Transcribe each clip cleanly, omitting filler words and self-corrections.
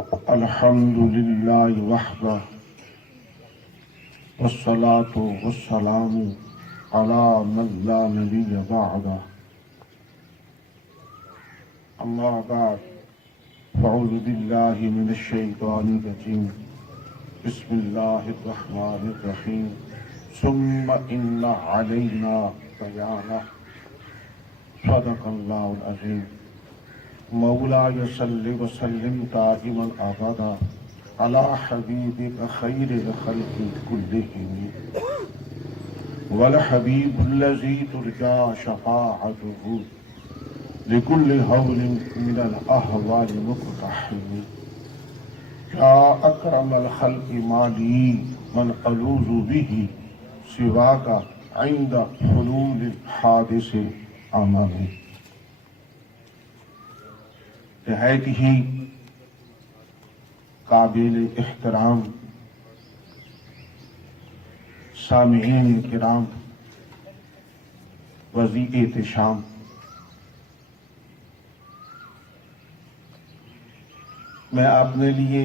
الحمد لله وحده والصلاة والسلام على من لا نبي بعده أما بعد فأعوذ بالله من الشيطان الرجيم بسم الله الرحمن الرحيم ثم إن علينا بيانه صدق الله العظيم مولاي صل وسلم دائما ابدا على حبيبك خير الخلق كلهم والحبيب الذي ترجى شفاعته لكل هول من الاهوال مقتحم يا اكرم الخلق ما لي من الوذ به سواك عند حلول الحادث امامي. نہایت ہی قابل احترام سامعین کرام وذی احتشام، میں اپنے لیے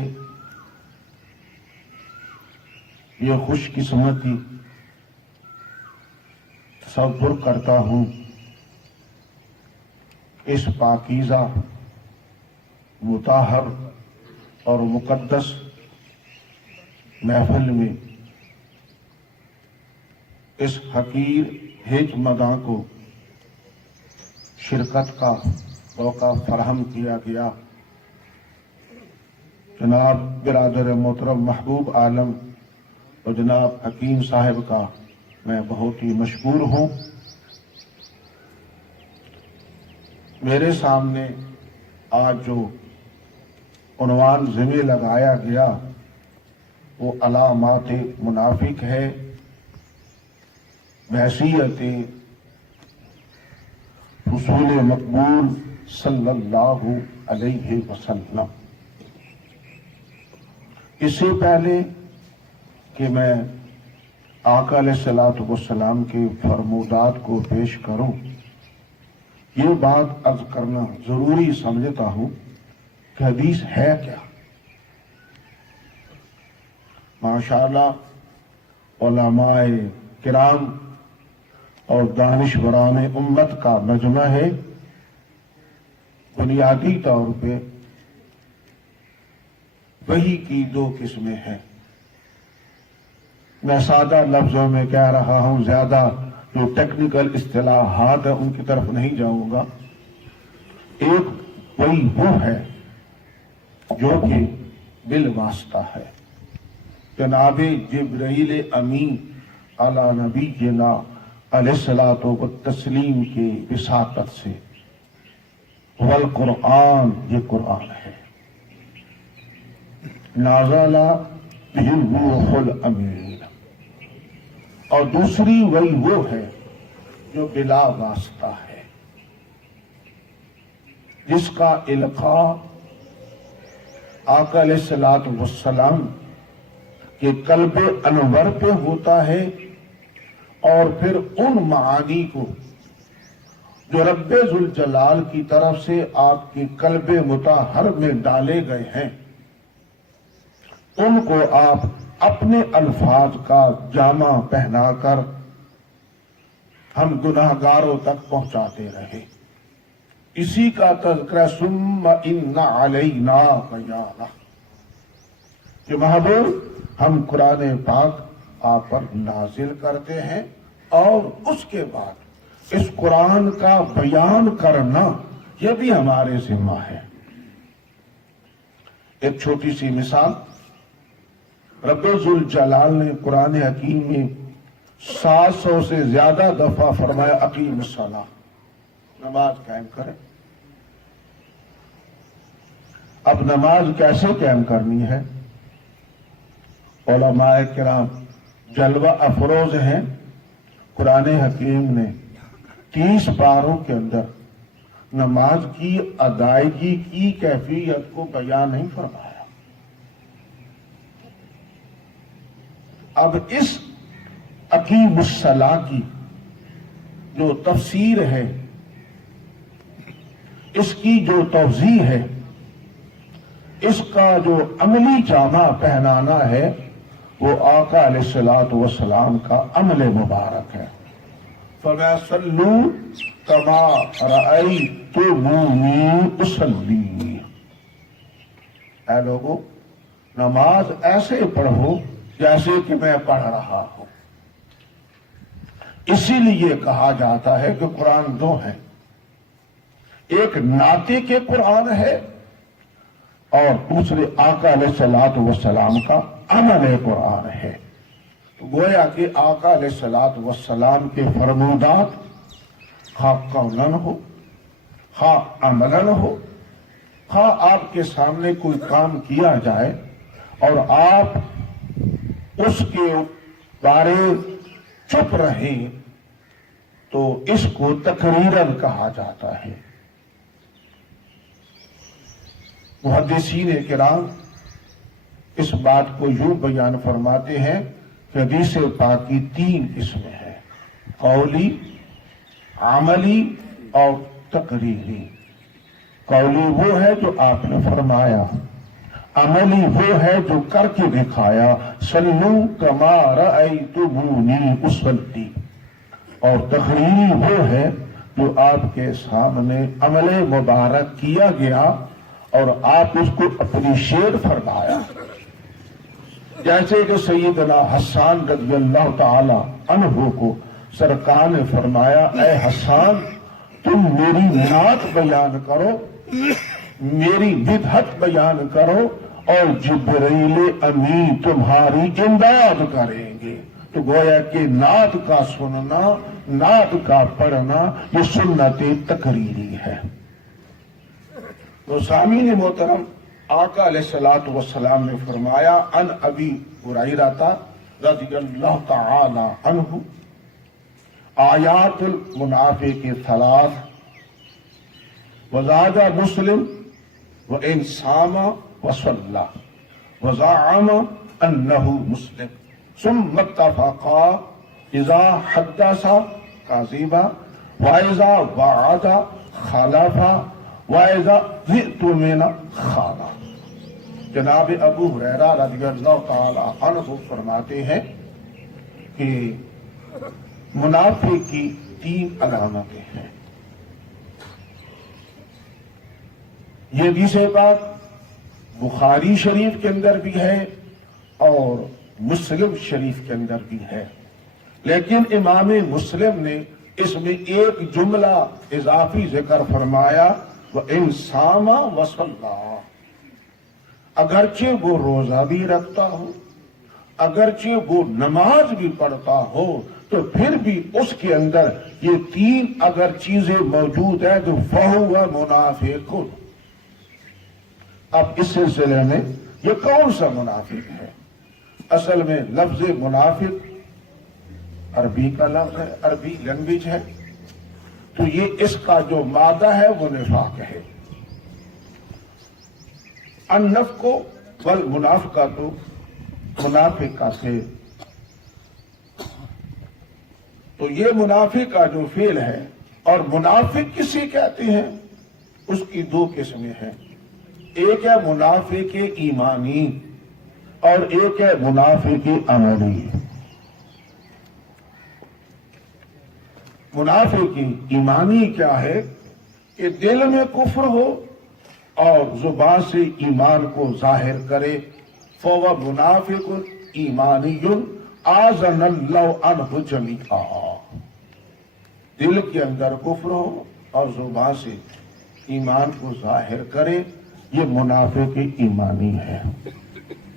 یہ خوش قسمتی تصور کرتا ہوں اس پاکیزہ مطہر اور مقدس محفل میں اس حقیر ہیچ مداں کو شرکت کا موقع فراہم کیا گیا. جناب برادر محترم محبوب عالم اور جناب حکیم صاحب کا میں بہت ہی مشکور ہوں. میرے سامنے آج جو عنوان ذمہ لگایا گیا وہ علامات منافق ہے بحیثیت رسول مقبول صلی اللہ علیہ وسلم. اس سے پہلے کہ میں آقا علیہ الصلوۃ والسلام کے فرمودات کو پیش کروں، یہ بات عرض کرنا ضروری سمجھتا ہوں کہ حدیث ہے کیا. ماشاءاللہ علماء کرام اور دانشوران امت کا مجمع ہے. بنیادی طور پہ وحی کی دو قسمیں ہیں. میں سادہ لفظوں میں کہہ رہا ہوں، زیادہ جو ٹیکنیکل اصطلاحات ہیں ان کی طرف نہیں جاؤں گا. ایک وحی وہ ہے جو کہ بالواسطہ ہے، جناب جبرائیل امین علی نبینا علیہ الصلوۃ والتسلیم کے وساطت سے. والقرآن، یہ قرآن ہے. نازل بہ الروح الامین. اور دوسری وہی وہ ہے جو بلا واسطہ ہے، جس کا القاء آقا علیہ الصلوۃ والسلام کے قلب انور پہ ہوتا ہے، اور پھر ان معانی کو جو رب ذوالجلال کی طرف سے آپ کے قلب مطہر میں ڈالے گئے ہیں، ان کو آپ اپنے الفاظ کا جامہ پہنا کر ہم گناہگاروں تک پہنچاتے رہے. اسی کا تذکرہ ثم ان علینا بیانہ، کہ محبوب ہم قرآن پاک آپ پر نازل کرتے ہیں، اور اس کے بعد اس قرآن کا بیان کرنا یہ بھی ہمارے ذمہ ہے. ایک چھوٹی سی مثال، رب ذوالجلال نے قرآن حکیم میں 700 سے زیادہ دفعہ فرمایا اقیم الصلاۃ، نماز قائم کریں. اب نماز کیسے قائم کرنی ہے؟ علماء کرام جلوہ افروز ہیں. قرآن حکیم نے 30 پاروں کے اندر نماز کی ادائیگی کی کیفیت کو بیان نہیں فرمایا. اب اس اقیم الصلاۃ کی جو تفسیر ہے، اس کی جو توضیح ہے، اس کا جو عملی جامہ پہنانا ہے وہ آقا علیہ الصلوۃ والسلام کا عمل مبارک ہے۔ فرمایا صلو کما رأیتمونی اصلی، اے لوگو نماز ایسے پڑھو جیسے کہ میں پڑھ رہا ہوں۔ اسی لیے کہا جاتا ہے کہ قرآن دو ہیں، ایک ناطق کے قرآن ہے اور دوسرے آقا علیہ الصلوۃ والسلام کا عمل قرآن ہے۔ تو گویا کہ آقا علیہ الصلوۃ والسلام کے فرمودات خواہ قولاً ہو خواہ عملاً ہو، خواہ آپ کے سامنے کوئی کام کیا جائے اور آپ اس کے بارے چپ رہیں تو اس کو تقریراً کہا جاتا ہے۔ محدثین کرام اس بات کو یوں بیان فرماتے ہیں کہ حدیث پاک کی تین قسمیں ہیں، قولی، عملی اور تقریری۔ قولی وہ ہے جو آپ نے فرمایا، عملی وہ ہے جو کر کے دکھایا، صلو کما رأیتمونی اصلی، اور تقریری وہ ہے جو آپ کے سامنے عمل مبارک کیا گیا اور آپ اس کو اپریشیٹ فرمایا۔ جیسے کہ سیدنا حسان رضی اللہ تعالی عنہ کو سرکار نے فرمایا، اے حسان تم میری نعت بیان کرو، میری بدعت بیان کرو اور جبرائیل امین تمہاری امداد کریں گے۔ تو گویا کہ نعت کا سننا، نعت کا پڑھنا یہ سنت تقریری ہے۔ تو سامعین محترم، آقا علیہ الصلوۃ والسلام نے فرمایا، ان ابی ہریرہ رضی اللہ تعالی عنہ، آیات المنافق ثلاث، وزاد مسلم وإن صام وصلى وزعم أنه مسلم ثم اتفقا إذا حدث كذب وإذا وعد خلف وإذا ائتمن خان۔ جناب ابو ہریرہ رضی اللہ تعالی عنہ فرماتے ہیں کہ منافق کی تین علامتیں ہیں۔ یہ حدیث بات بخاری شریف کے اندر بھی ہے اور مسلم شریف کے اندر بھی ہے، لیکن امام مسلم نے اس میں ایک جملہ اضافی ذکر فرمایا، وَإِنْ صَامَ وَصَلَّى، اگرچہ وہ روزہ بھی رکھتا ہو، اگرچہ وہ نماز بھی پڑھتا ہو، تو پھر بھی اس کے اندر یہ تین اگر چیزیں موجود ہیں تو فَهُوَ مُنَافِقٌ۔ اب اس سلسلے میں یہ کون سا منافق ہے؟ اصل میں لفظ منافق عربی کا لفظ ہے، عربی لینگویج ہے، تو یہ اس کا جو مادہ ہے وہ نفاق ہے۔ النفق والمنافقۃ منافقہ سے، تو یہ منافق کا جو فعل ہے، اور منافق کسے کہتے ہیں اس کی دو قسمیں ہیں، ایک ہے منافق ایمانی اور ایک ہے منافق عملی۔ منافق ایمانی کیا ہے کہ دل میں کفر ہو اور زبان سے ایمان کو ظاہر کرے، فَهُوَ مُنَافِقٌ ایمانی آذَنَ اللَّهُ عَنْهُ جَمِيعًا۔ دل کے اندر کفر ہو اور زبان سے ایمان کو ظاہر کرے، یہ منافق ایمانی ہے۔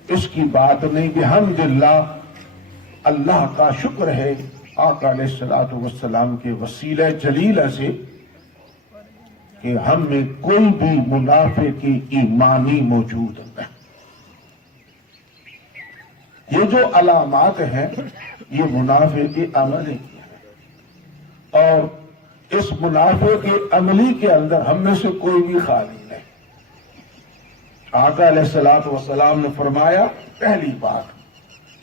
اس کی بات نہیں، بحمداللہ اللہ کا شکر ہے آقا علیہ الصلوۃ والسلام کے وسیلہ جلیلہ سے کہ ہم میں کوئی بھی منافق ایمانی موجود نہیں۔ یہ جو علامات ہیں یہ منافق عملی کی ہیں، اور اس منافق عملی کے اندر ہم میں سے کوئی بھی خالی نہیں۔ آقا علیہ الصلوۃ والسلام نے فرمایا، پہلی بات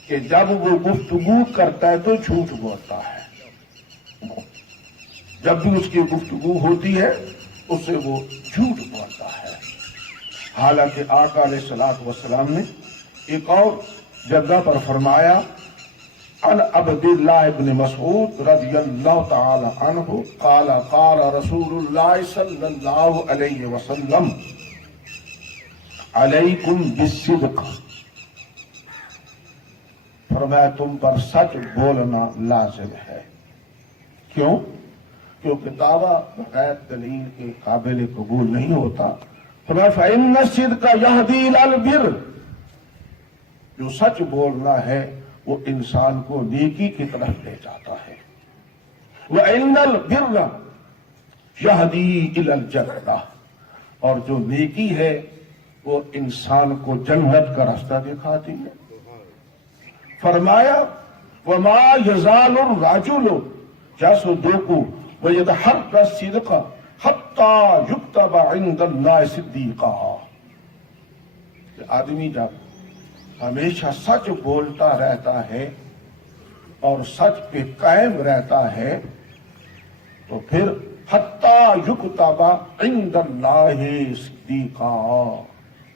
کہ جب وہ گفتگو کرتا ہے تو جھوٹ بولتا ہے، جب بھی اس کی گفتگو ہوتی ہے اس سے وہ جھوٹ بولتا ہے۔ حالانکہ آقا علیہ الصلوۃ والسلام نے ایک اور جگہ پر فرمایا عن عبداللہ ابن مسعود رضی اللہ تعالی عنہ قال قال رسول اللہ صلی اللہ علیہ وسلم علیکم بالصدق، فرمایا تم پر سچ بولنا لازم ہے۔ کیوں؟ کیونکہ دعویٰ بغیر دلیل کے قابل قبول نہیں ہوتا۔ فرمایا فإن الصدق یہدی الی البر، جو سچ بولنا ہے وہ انسان کو نیکی کی طرف لے جاتا ہے۔ وإن البر یہدی الی الجنہ، اور جو نیکی ہے وہ انسان کو جنت کا راستہ دکھاتی ہے۔ فرمایا وما یزال الرجل یصدق ویتحرى الصدق حتی یکتب عند اللہ صدیقا، کہ آدمی جب ہمیشہ سچ بولتا رہتا ہے اور سچ پہ قائم رہتا ہے تو پھر حتی یکتب عند اللہ صدیقا،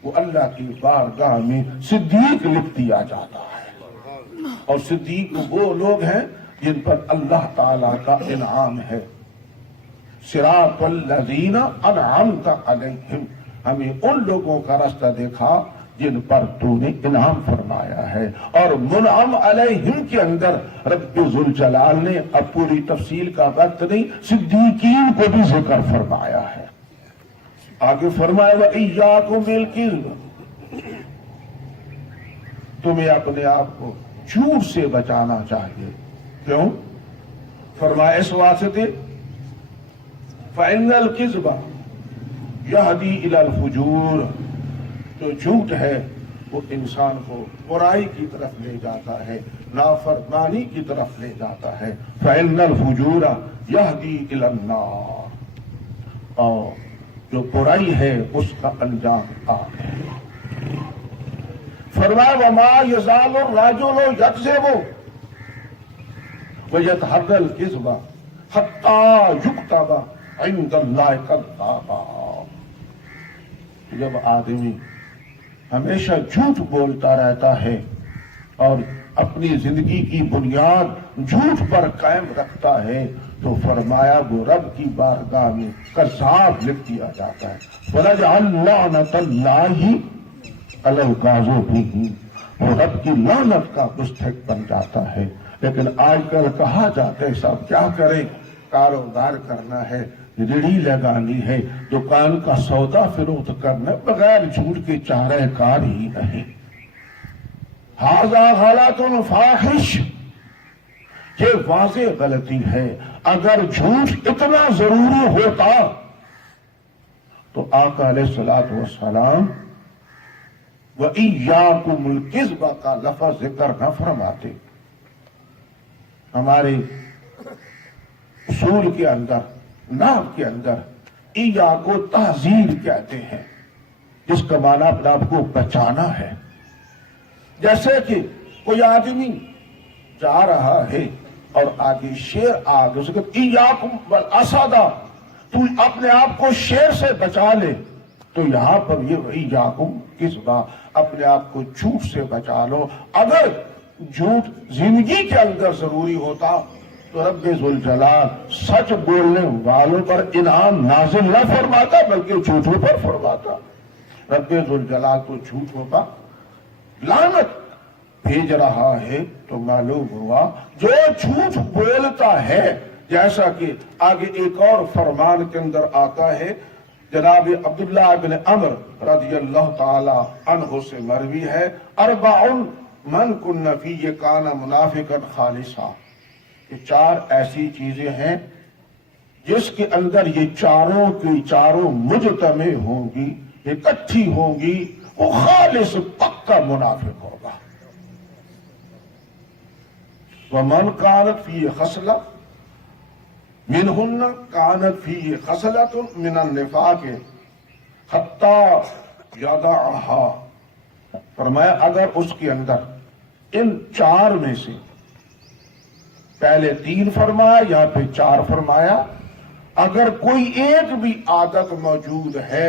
وہ اللہ کی بارگاہ میں صدیق لکھ دیا جاتا ہے۔ اور صدیق وہ لوگ ہیں جن پر اللہ تعالیٰ کا انعام ہے۔ صراط الذین انعمت علیہم، ہمیں ان لوگوں کا راستہ دیکھا جن پر تو نے انعام فرمایا ہے۔ اور منعم علیہم کے اندر رب ذوالجلال نے اب پوری تفصیل کا وقت نہیں، صدیقین کو بھی ذکر فرمایا ہے۔ آگے فرمایا وَإِيَّاكُمْ بِالْكِذْبِ، تمہیں اپنے آپ کو جھوٹ سے بچانا چاہیے۔ کیوں؟ فرمایا اس واسطے فَإِنَّ الْكِذْبَ يَهْدِي إِلَى الْفُجُورِ، جو جھوٹ ہے وہ انسان کو برائی کی طرف لے جاتا ہے، نافرمانی کی طرف لے جاتا ہے۔ فَإِنَّ الْفُجُورَ يَهْدِي إِلَى النَّارِ، اور جو برائی ہے اس کا انجام آگ ہے۔ فرمایا وَمَا يَزَالُ الرَّجُلُ يَكْذِبُ وَيَتَحَرَّى الْكِذْبَ حَتَّى يُكْتَبَ عِندَ اللَّهِ كَذَّابًا، جب آدمی ہمیشہ جھوٹ بولتا رہتا ہے اور اپنی زندگی کی بنیاد جھوٹ پر قائم رکھتا ہے تو فرمایا وہ رب کی بارگاہ میں کذاب لکھ دیا جاتا ہے۔ وَنَجْعَلْ لَعْنَةَ اللَّهِ عَلَى الْكَاذِبِينَ، وہ رب کی لعنت کا مستحق بن جاتا ہے۔ لیکن آج کل کہا جاتا ہے صاحب کیا کریں، کاروبار کرنا ہے، ریڑھی لگانی ہے، دکان کا سودا فروخت کرنا، بغیر جھوٹ کے چارہ کار ہی نہیں۔ ھذا غلط فاحش، یہ واضح غلطی ہے۔ اگر جھوٹ اتنا ضروری ہوتا تو آقا علیہ الصلوۃ والسلام وَإِيَّاكُمُ الْكِذْبَ کا لفظ ذکر نہ فرماتے۔ ہمارے اصول کے اندر، نحو کے اندر ایّا کو تحذیر کہتے ہیں، جس کا معنی اپنے آپ کو بچانا ہے۔ جیسے کہ کوئی آدمی جا رہا ہے اور آگے شیر آ گیا، اسے کہتے ایّاکم والاسد، تو اپنے آپ کو شیر سے بچا لے، تو یہاں پر یہ ایّاکم کذبا، اپنے آپ کو جھوٹ سے بچا لو۔ اگر جھوٹ زندگی کے اندر ضروری ہوتا تو رب ذوالجلال سچ بولنے والوں پر انعام نازل نہ فرماتا بلکہ جھوٹوں پر فرماتا۔ رب ذوالجلال تو جھوٹوں پر لعنت بھیج رہا ہے، تو معلوم ہوا جو جھوٹ بولتا ہے، جیسا کہ آگے ایک اور فرمان کے اندر آتا ہے، جناب عبداللہ بن عمر رضی اللہ تعالی عنہ سے مروی ہے، اربع من کن فیہ کان منافقا خالصا، یہ چار ایسی چیزیں ہیں جس کے اندر یہ چاروں کی چاروں مجتمع ہوں گی، اکٹھی ہوں گی، وہ خالص پکا منافق ہوگا۔ ومن کانت فیہ خصلہ منہن کانت فیہ خصلۃ من النفاق حتی یدعہا، فرمایا اگر اس کے اندر ان چار میں سے پہلے 3 فرمایا یا پھر 4 فرمایا، اگر کوئی ایک بھی عادت موجود ہے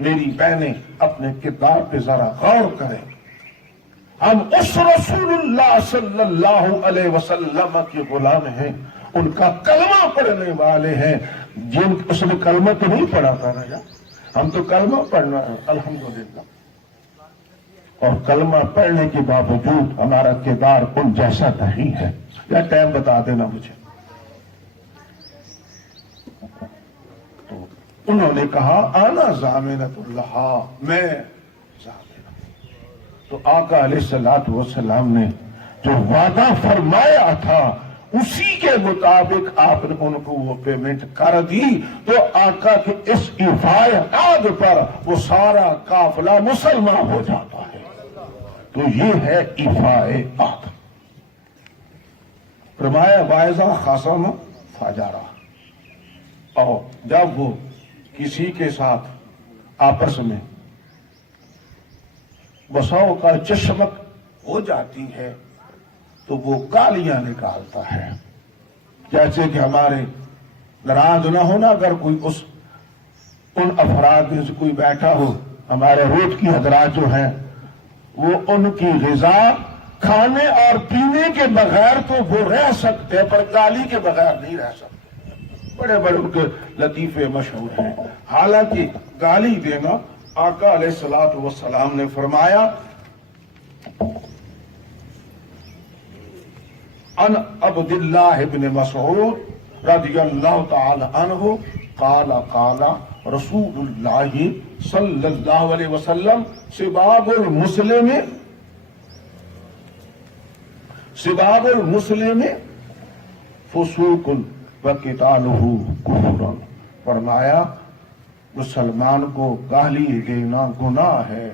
میری بہنیں اپنے کردار پہ ذرا غور کریں. ہم اس رسول اللہ صلی اللہ علیہ وسلم کے غلام ہیں، ان کا کلمہ پڑھنے والے ہیں. جن اس نے کلمہ تو نہیں پڑھا تھا نا، ہم تو کلمہ پڑھنا ہے الحمدللہ، اور کلمہ پڑھنے کے باوجود ہمارا کردار ان جیسا نہیں ہے. یا ٹائم بتا دینا مجھے. تو انہوں نے کہا آنا ضامنۃ اللہ، میں ضامن. تو آقا علیہ الصلوۃ والسلام نے جو وعدہ فرمایا تھا اسی کے مطابق آپ نے ان کو وہ پیمنٹ کر دی. تو آقا کے اس ایفائے عہد پر وہ سارا قافلہ مسلمان ہو جاتا ہے. تو یہ ہے ایفائے عہد. فرمایا وائزہ خاصم فاجارہ. اور جب وہ کسی کے ساتھ آپس میں بساؤ کا چشمک ہو جاتی ہے تو وہ گالیاں نکالتا ہے. جیسے کہ ہمارے ناراض نہ ہونا اگر کوئی ان افراد میں سے کوئی بیٹھا ہو، ہمارے روٹ کی حضرات جو ہیں وہ ان کی غذا کھانے اور پینے کے بغیر تو وہ رہ سکتے ہیں پر گالی کے بغیر نہیں رہ سکتے. بڑے بڑے ان کے لطیفے مشہور ہیں. حالانکہ گالی دینا آقا علیہ الصلوۃ والسلام نے فرمایا ان عبد اللہ بن مسعود رضی اللہ تعالی عنہ قال قال رسول اللہ صلی اللہ علیہ وسلم سباب المسلم فسوق وقتالہ کفر. فرمایا مسلمان کو گالی دینا گناہ ہے،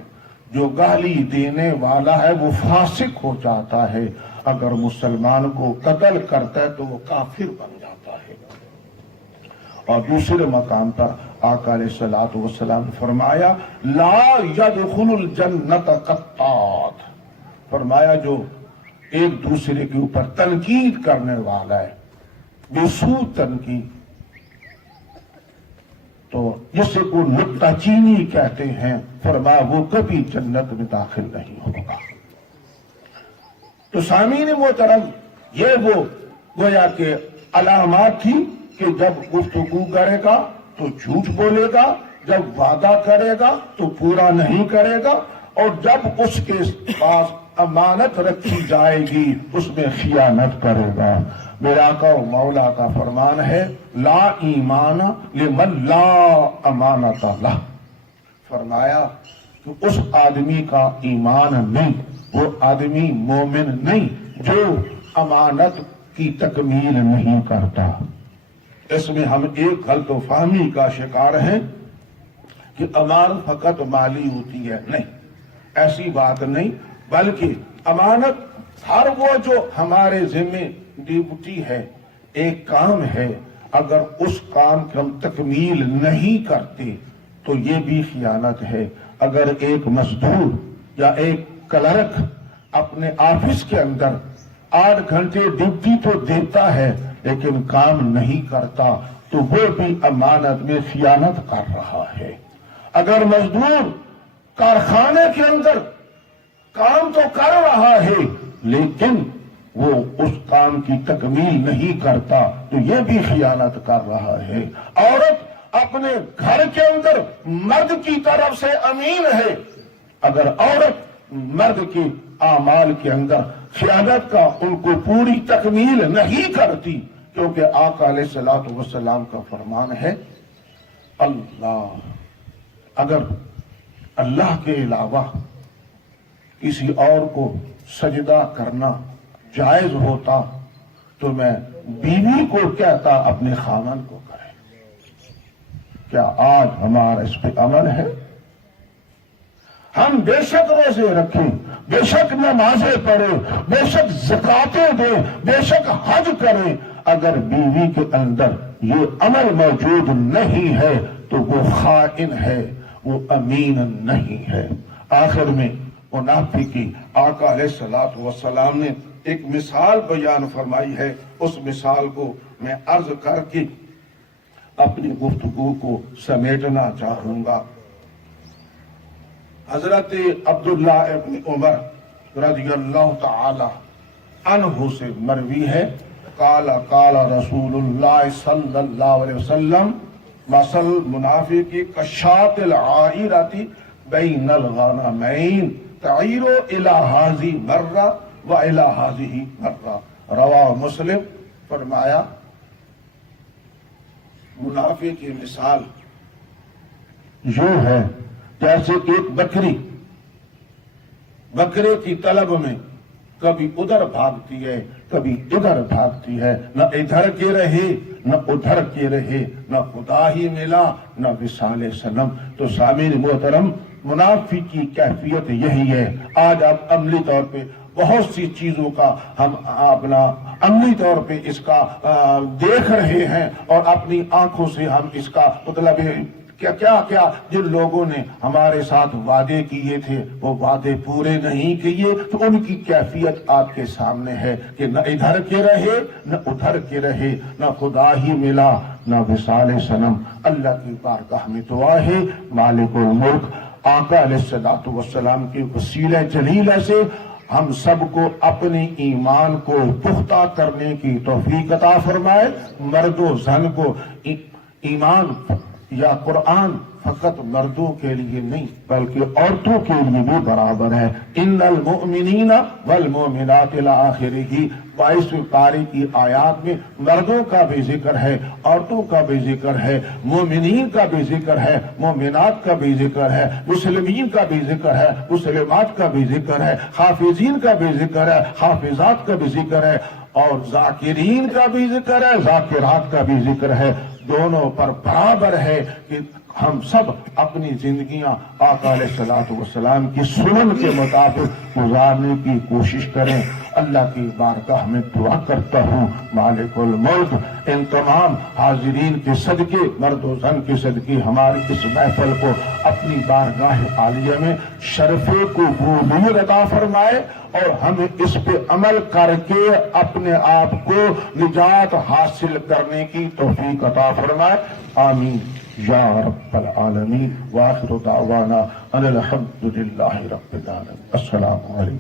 جو گالی دینے والا ہے وہ فاسق ہو جاتا ہے، اگر مسلمان کو قتل کرتا ہے تو وہ کافر بن جاتا ہے. اور دوسرے مقام پر آقا علیہ الصلوۃ والسلام نے فرمایا لا يدخل الجنت قطات. فرمایا جو ایک دوسرے کے اوپر تنقید کرنے والا ہے، بے سود تنقید، تو جسے کو نکتہ چینی کہتے ہیں، فرمایا وہ کبھی جنت میں داخل نہیں ہوگا. تو سامعین محترم، یہ وہ گویا کہ علامات تھی کہ جب گفتگو کرے گا تو جھوٹ بولے گا، جب وعدہ کرے گا تو پورا نہیں کرے گا، اور جب اس کے پاس امانت رکھی جائے گی اس میں خیانت کرے گا. میرا آقا و مولا کا فرمان ہے لا ایمان لمن لا امانت لہ. فرمایا کہ اس آدمی کا ایمان نہیں، وہ آدمی مومن نہیں جو امانت کی تکمیل نہیں کرتا. اس میں ہم ایک غلط فہمی کا شکار ہیں کہ امانت فقط مالی ہوتی ہے. نہیں، ایسی بات نہیں، بلکہ امانت ہر وہ جو ہمارے ذمہ ڈیوٹی ہے، ایک کام ہے، اگر اس کام کی ہم تکمیل نہیں کرتے تو یہ بھی خیانت ہے. اگر ایک مزدور یا ایک کلرک اپنے آفس کے اندر 8 گھنٹے ڈیوٹی تو دیتا ہے لیکن کام نہیں کرتا تو وہ بھی امانت میں خیانت کر رہا ہے. اگر مزدور کارخانے کے اندر کام تو کر رہا ہے لیکن وہ اس کام کی تکمیل نہیں کرتا تو یہ بھی خیانت کر رہا ہے. عورت اپنے گھر کے اندر مرد کی طرف سے امین ہے، اگر عورت مرد کے اعمال کے اندر خیانت کا ان کو پوری تکمیل نہیں کرتی، کیونکہ آقا علیہ الصلوۃ والسلام کا فرمان ہے اگر اللہ کے علاوہ کسی اور کو سجدہ کرنا جائز ہوتا تو میں بیوی کو کہتا اپنے خاوند کو کرے. کیا آج ہمارا اس پہ عمل ہے؟ ہم بے شک روزے رکھیں، بے شک نمازیں پڑھیں، بے شک زکاتیں دیں، بے شک حج کریں، اگر بیوی کے اندر یہ عمل موجود نہیں ہے تو وہ خائن ہے، وہ امین نہیں ہے. آخر میں منافقی آقا علیہ الصلوۃ والسلام نے ایک مثال بیان فرمائی ہے. اس مثال کو میں عرض کر کے اپنی گفتگو کو سمیٹنا چاہوں گا. حضرت عبداللہ ابن عمر رضی اللہ تعالی عنہ سے مروی ہے، قال قال رسول اللہ صلی اللہ علیہ وسلم مثل منافق کشاۃ العائرۃ بین الغنمین تعیر الی ھذہ مرہ و الی ھذہ مرہ، رواہ مسلم۔ فرمایا منافق کی مثال یوں ہے جیسے ایک بکرے کی طلب میں کبھی ادھر بھاگتی ہے کبھی ادھر بھاگتی ہے، نہ ادھر کے رہے نہ ادھر کے رہے، نہ خدا ہی ملا نہ وصال صنم۔ تو سامعین محترم، منافق کی کیفیت یہی ہے۔ آج آپ عملی طور پہ بہت سی چیزوں کا ہم اپنا عملی طور پہ اس کا دیکھ رہے ہیں، اور اپنی آنکھوں سے ہم اس کا مطلب کیا جن لوگوں نے ہمارے ساتھ وعدے کیے تھے وہ وعدے پورے نہیں کیے، تو ان کی کیفیت آپ کے سامنے ہے کہ نہ ادھر کے رہے نہ ادھر کے رہے، نہ خدا ہی ملا نہ وصال صنم۔ اللہ کی بارگاہ میں دعا ہے مالک الملک آقا علیہ الصلوۃ والسلام کی وسیلہ جلیلہ سے ہم سب کو اپنے ایمان کو پختہ کرنے کی توفیق عطا فرمائے۔ مرد و زن کو ایمان یا قرآن فقط مردوں کے لیے نہیں بلکہ عورتوں کے لیے بھی برابر ہے۔ ان المؤمنین والمؤمنات الی آخرہ، 22ویں پارے کی آیات میں مردوں کا بھی ذکر ہے، عورتوں کا بھی ذکر ہے، مومنین کا بھی ذکر ہے، مومنات کا بھی ذکر ہے، مسلمین کا بھی ذکر ہے، مسلمات کا بھی ذکر ہے، حافظین کا بھی ذکر ہے، حافظات کا بھی ذکر ہے، اور ذاکرین کا بھی ذکر ہے، ذاکرات کا بھی ذکر ہے۔ دونوں پر برابر ہے کہ ہم سب اپنی زندگیاں آقا علیہ الصلوۃ والسلام کی سنن کے مطابق گزارنے کی کوشش کریں۔ اللہ کی بارگاہ میں دعا کرتا ہوں مالک الملک ان تمام حاضرین کے صدقے، مرد و زن کے صدقے، ہماری اس محفل کو اپنی بارگاہ عالیہ میں شرف قبولیت عطا فرمائے، اور ہمیں اس پہ عمل کر کے اپنے آپ کو نجات حاصل کرنے کی توفیق عطا فرمائے۔ آمین یا رب العالمین۔ وآخر دعوانا ان الحمد للہ رب العالمین۔ السلام علیکم۔